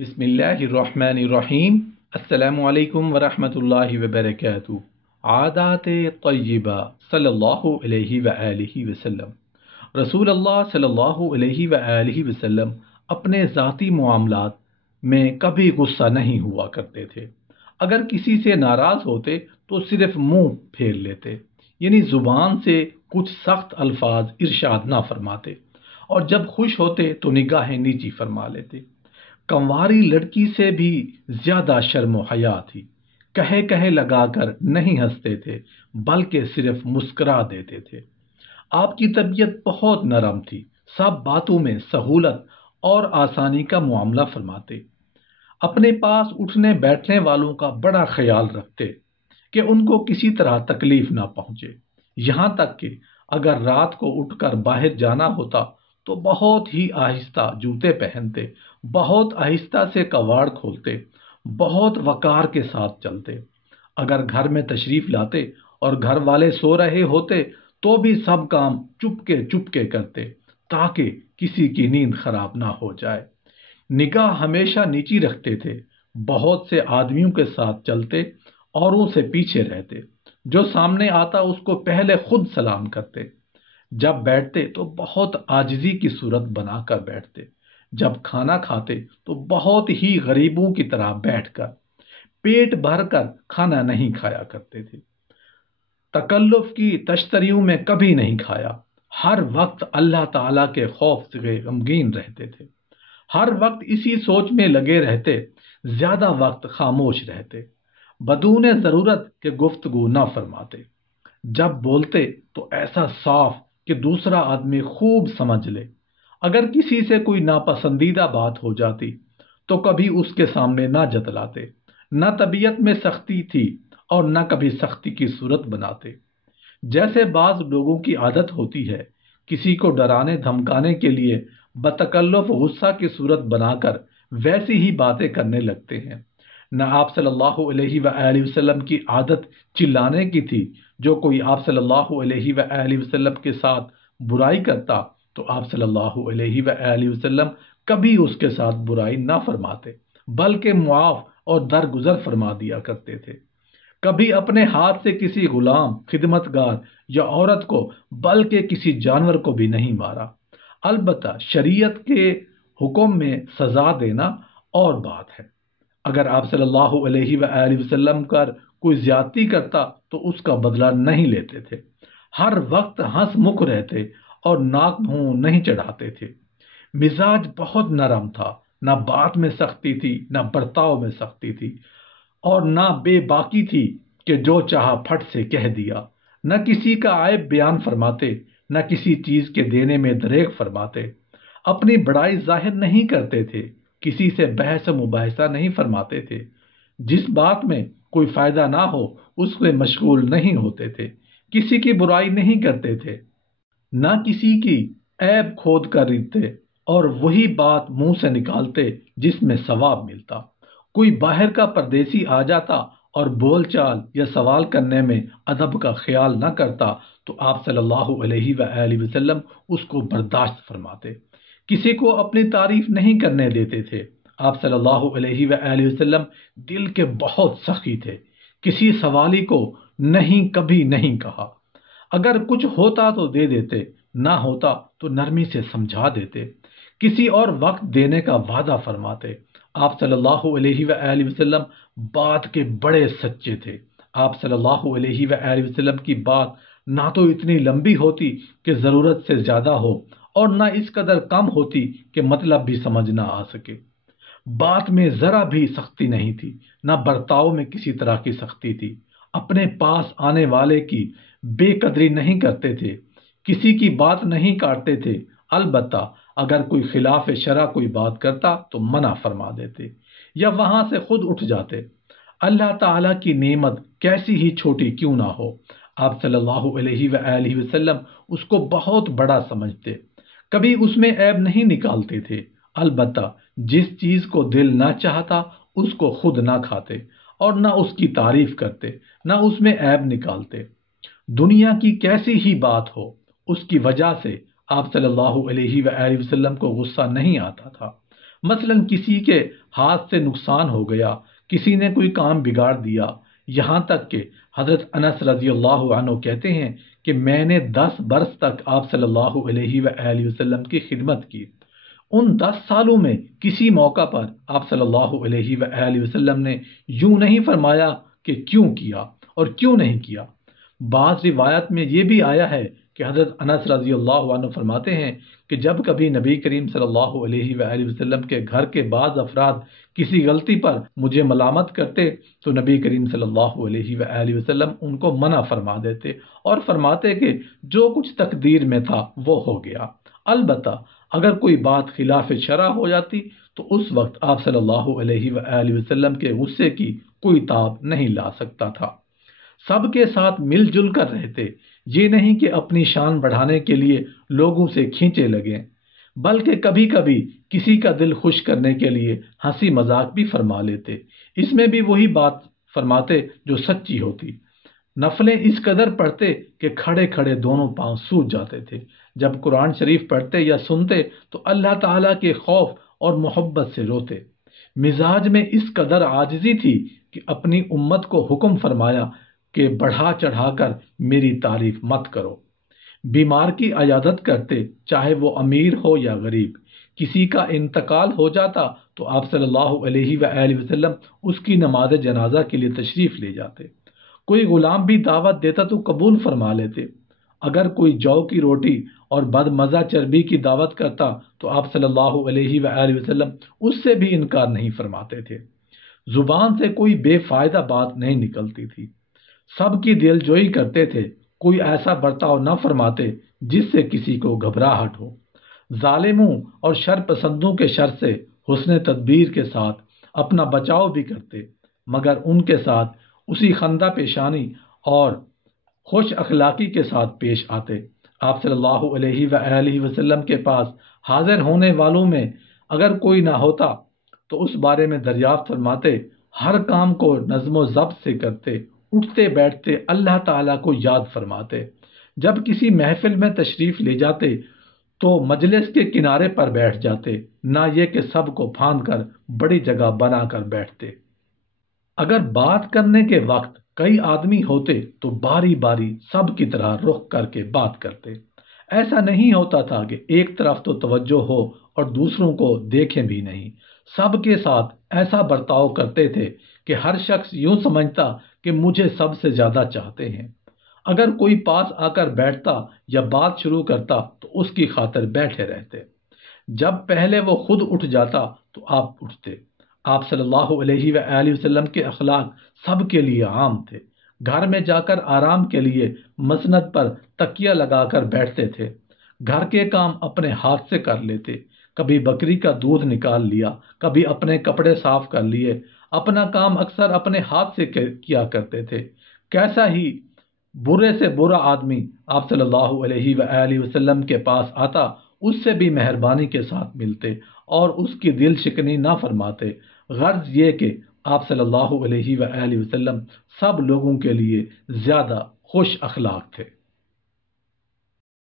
بسم اللہ الرحمن الرحیم۔ السلام علیکم ورحمۃ اللہ وبرکاتہ۔ عادات طیبہ صلی اللہ علیہ وآلہ وسلم۔ رسول اللہ صلی اللہ علیہ وآلہ وسلم اپنے ذاتی معاملات میں کبھی غصہ نہیں ہوا کرتے تھے۔ اگر کسی سے ناراض ہوتے تو صرف منہ پھیر لیتے، یعنی زبان سے کچھ سخت الفاظ ارشاد نہ فرماتے، اور جب خوش ہوتے تو نگاہیں نیچی فرما لیتے۔ کنواری لڑکی سے بھی زیادہ شرم و حیا تھی۔ کہے کہے لگا کر نہیں ہنستے تھے بلکہ صرف مسکرا دیتے تھے۔ آپ کی طبیعت بہت نرم تھی، سب باتوں میں سہولت اور آسانی کا معاملہ فرماتے۔ اپنے پاس اٹھنے بیٹھنے والوں کا بڑا خیال رکھتے کہ ان کو کسی طرح تکلیف نہ پہنچے، یہاں تک کہ اگر رات کو اٹھ کر باہر جانا ہوتا تو بہت ہی آہستہ جوتے پہنتے، بہت آہستہ سے کواڑ کھولتے، بہت وقار کے ساتھ چلتے۔ اگر گھر میں تشریف لاتے اور گھر والے سو رہے ہوتے تو بھی سب کام چپ کے کرتے تاکہ کسی کی نیند خراب نہ ہو جائے۔ نگاہ ہمیشہ نیچی رکھتے تھے، بہت سے آدمیوں کے ساتھ چلتے، اوروں سے پیچھے رہتے، جو سامنے آتا اس کو پہلے خود سلام کرتے۔ جب بیٹھتے تو بہت عاجزی کی صورت بنا کر بیٹھتے، جب کھانا کھاتے تو بہت ہی غریبوں کی طرح بیٹھ کر پیٹ بھر کر کھانا نہیں کھایا کرتے تھے۔ تکلف کی تشتریوں میں کبھی نہیں کھایا، ہر وقت اللہ تعالیٰ کے خوف سے غمگین رہتے تھے، ہر وقت اسی سوچ میں لگے رہتے، زیادہ وقت خاموش رہتے، بدون ضرورت کے گفتگو نہ فرماتے۔ جب بولتے تو ایسا صاف کہ دوسرا آدمی خوب سمجھ لے۔ اگر کسی سے کوئی ناپسندیدہ بات ہو جاتی تو کبھی اس کے سامنے نہ جتلاتے، نہ طبیعت میں سختی تھی اور نہ کبھی سختی کی صورت بناتے۔ جیسے بعض لوگوں کی عادت ہوتی ہے کسی کو ڈرانے دھمکانے کے لیے بتکلف غصہ کی صورت بنا کر ویسی ہی باتیں کرنے لگتے ہیں۔ نہ آپ صلی اللہ علیہ وآلہ وسلم کی عادت چلانے کی تھی، جو کوئی آپ صلی اللہ علیہ وآلہ وسلم کے ساتھ برائی کرتا تو آپ صلی اللہ علیہ وآلہ وسلم کبھی اس کے ساتھ برائی نہ فرماتے بلکہ معاف اور درگزر فرما دیا کرتے تھے۔ کبھی اپنے ہاتھ سے کسی غلام، خدمتگار یا عورت کو بلکہ کسی جانور کو بھی نہیں مارا۔ البتہ شریعت کے حکم میں سزا دینا اور بات ہے۔ اگر آپ صلی اللہ علیہ وآلہ وسلم پر کوئی زیادتی کرتا تو اس کا بدلہ نہیں لیتے تھے، ہر وقت ہنس مکھ رہتے اور ناک منہ نہیں چڑھاتے تھے۔ مزاج بہت نرم تھا، نہ بات میں سختی تھی نہ برتاؤ میں سختی تھی، اور نہ بے باکی تھی کہ جو چاہا پھٹ سے کہہ دیا۔ نہ کسی کا عیب بیان فرماتے، نہ کسی چیز کے دینے میں دریغ فرماتے۔ اپنی بڑائی ظاہر نہیں کرتے تھے، کسی سے بحث و مباحثہ نہیں فرماتے تھے، جس بات میں کوئی فائدہ نہ ہو اس میں مشغول نہیں ہوتے تھے، کسی کی برائی نہیں کرتے تھے، نہ کسی کی عیب کھود کر رکھتے، اور وہی بات منہ سے نکالتے جس میں ثواب ملتا۔ کوئی باہر کا پردیسی آ جاتا اور بول چال یا سوال کرنے میں ادب کا خیال نہ کرتا تو آپ صلی اللہ علیہ وآلہ وسلم اس کو برداشت فرماتے۔ کسی کو اپنی تعریف نہیں کرنے دیتے تھے۔ آپ صلی اللہ علیہ وآلہ وسلم دل کے بہت سخی تھے، کسی سوالی کو نہیں کبھی نہیں کہا۔ اگر کچھ ہوتا تو دے دیتے، نہ ہوتا تو نرمی سے سمجھا دیتے، کسی اور وقت دینے کا وعدہ فرماتے۔ آپ صلی اللہ علیہ وآلہ وسلم بات کے بڑے سچے تھے۔ آپ صلی اللہ علیہ وآلہ وسلم کی بات نہ تو اتنی لمبی ہوتی کہ ضرورت سے زیادہ ہو، اور نہ اس قدر کم ہوتی کہ مطلب بھی سمجھ نہ آ سکے۔ بات میں ذرا بھی سختی نہیں تھی، نہ برتاؤ میں کسی طرح کی سختی تھی۔ اپنے پاس آنے والے کی بے قدری نہیں کرتے تھے، کسی کی بات نہیں کاٹتے تھے، البتہ اگر کوئی خلاف شرع کوئی بات کرتا تو منع فرما دیتے یا وہاں سے خود اٹھ جاتے۔ اللہ تعالیٰ کی نعمت کیسی ہی چھوٹی کیوں نہ ہو، آپ صلی اللہ علیہ وآلہ وسلم اس کو بہت بڑا سمجھتے، کبھی اس میں عیب نہیں نکالتے تھے، البتہ جس چیز کو دل نہ چاہتا اس کو خود نہ کھاتے اور نہ اس کی تعریف کرتے، نہ اس میں عیب نکالتے۔ دنیا کی کیسی ہی بات ہو، اس کی وجہ سے آپ صلی اللہ علیہ وآلہ وسلم کو غصہ نہیں آتا تھا، مثلاً کسی کے ہاتھ سے نقصان ہو گیا، کسی نے کوئی کام بگاڑ دیا، یہاں تک کہ حضرت انس رضی اللہ عنہ کہتے ہیں کہ میں نے 10 برس تک آپ صلی اللہ علیہ وآلہ وسلم کی خدمت کی۔ ان 10 سالوں میں کسی موقع پر آپ صلی اللہ علیہ وآلہ وسلم نے یوں نہیں فرمایا کہ کیوں کیا اور کیوں نہیں کیا۔ بعض روایت میں یہ بھی آیا ہے کہ حضرت انس رضی اللہ عنہ فرماتے ہیں کہ جب کبھی نبی کریم صلی اللہ علیہ وآلہ وسلم کے گھر کے بعض افراد کسی غلطی پر مجھے ملامت کرتے تو نبی کریم صلی اللہ علیہ وآلہ وسلم ان کو منع فرما دیتے اور فرماتے کہ جو کچھ تقدیر میں تھا وہ ہو گیا۔ البتہ اگر کوئی بات خلاف شرع ہو جاتی تو اس وقت آپ صلی اللہ علیہ وآلہ وسلم کے غصے کی کوئی تاب نہیں لا سکتا تھا۔ سب کے ساتھ مل جل کر رہتے، یہ نہیں کہ اپنی شان بڑھانے کے لیے لوگوں سے کھینچے لگیں، بلکہ کبھی کبھی کسی کا دل خوش کرنے کے لیے ہنسی مذاق بھی فرما لیتے، اس میں بھی وہی بات فرماتے جو سچی ہوتی۔ نفلیں اس قدر پڑھتے کہ کھڑے کھڑے دونوں پاؤں سوج جاتے تھے۔ جب قرآن شریف پڑھتے یا سنتے تو اللہ تعالیٰ کے خوف اور محبت سے روتے۔ مزاج میں اس قدر عاجزی تھی کہ اپنی امت کو حکم فرمایا کہ بڑھا چڑھا کر میری تعریف مت کرو۔ بیمار کی عیادت کرتے، چاہے وہ امیر ہو یا غریب۔ کسی کا انتقال ہو جاتا تو آپ صلی اللہ علیہ وآلہ وسلم اس کی نماز جنازہ کے لیے تشریف لے جاتے۔ کوئی غلام بھی دعوت دیتا تو قبول فرما لیتے۔ اگر کوئی جو کی روٹی اور بد مزہ چربی کی دعوت کرتا تو آپ صلی اللہ علیہ وآلہ وسلم اس سے بھی انکار نہیں فرماتے تھے۔ زبان سے کوئی بے فائدہ بات نہیں نکلتی تھی، سب کی دل جوئی کرتے تھے، کوئی ایسا برتاؤ نہ فرماتے جس سے کسی کو گھبراہٹ ہو۔ ظالموں اور شر پسندوں کے شر سے حسن تدبیر کے ساتھ اپنا بچاؤ بھی کرتے، مگر ان کے ساتھ اسی خندہ پیشانی اور خوش اخلاقی کے ساتھ پیش آتے۔ آپ صلی اللہ علیہ وآلہ وسلم کے پاس حاضر ہونے والوں میں اگر کوئی نہ ہوتا تو اس بارے میں دریافت فرماتے، ہر کام کو نظم و ضبط سے کرتے، اٹھتے بیٹھتے اللہ تعالیٰ کو یاد فرماتے۔ جب کسی محفل میں تشریف لے جاتے تو مجلس کے کنارے پر بیٹھ جاتے، نہ یہ کہ سب کو پھاند کر بڑی جگہ بنا کر بیٹھتے۔ اگر بات کرنے کے وقت کئی آدمی ہوتے تو باری باری سب کی طرح رخ کر کے بات کرتے۔ ایسا نہیں ہوتا تھا کہ ایک طرف تو توجہ ہو اور دوسروں کو دیکھیں بھی نہیں۔ سب کے ساتھ ایسا برتاؤ کرتے تھے کہ ہر شخص یوں سمجھتا کہ مجھے سب سے زیادہ چاہتے ہیں۔ اگر کوئی پاس آ کر بیٹھتا یا بات شروع کرتا تو اس کی خاطر بیٹھے رہتے۔ جب پہلے وہ خود اٹھ جاتا تو آپ اٹھتے۔ آپ صلی اللہ علیہ وآلہ وسلم کے اخلاق سب کے لیے عام تھے۔ گھر میں جا کر آرام کے لیے مسند پر تکیہ لگا کر بیٹھتے تھے۔ گھر کے کام اپنے ہاتھ سے کر لیتے، کبھی بکری کا دودھ نکال لیا، کبھی اپنے کپڑے صاف کر لیے۔ اپنا کام اکثر اپنے ہاتھ سے کیا کرتے تھے۔ کیسا ہی برے سے برا آدمی آپ صلی اللہ علیہ وآلہ وسلم کے پاس آتا، اس سے بھی مہربانی کے ساتھ ملتے اور اس کی دل شکنی نہ فرماتے۔ غرض یہ کہ آپ صلی اللہ علیہ وآلہ وسلم سب لوگوں کے لیے زیادہ خوش اخلاق تھے۔